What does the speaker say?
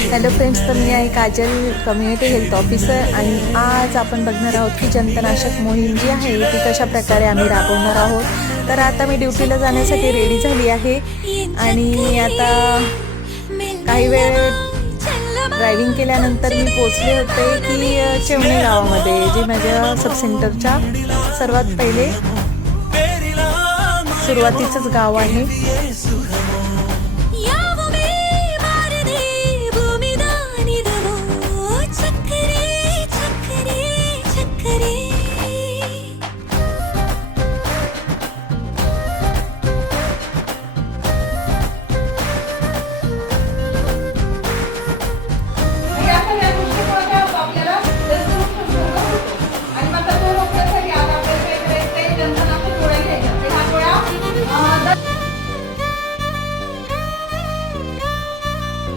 Hello friends, तर मी आहे Kajal, community health officer. आणि आज आपण बघणार आहोत की जंतनाशक मोहीम जी आहे ती कशा प्रकारे आम्ही राबवणार आहोत. तर आता मी ड्युटीला जाण्यासाठी रेडी झाली आहे आणि आता काही वेळ ड्रायव्हिंग केल्यानंतर मी पोचले होते की चेवणे गावामध्ये, जे माझ्या सब सेंटरच्या सर्वात पहिले सुरुवातीचंच गाव आहे.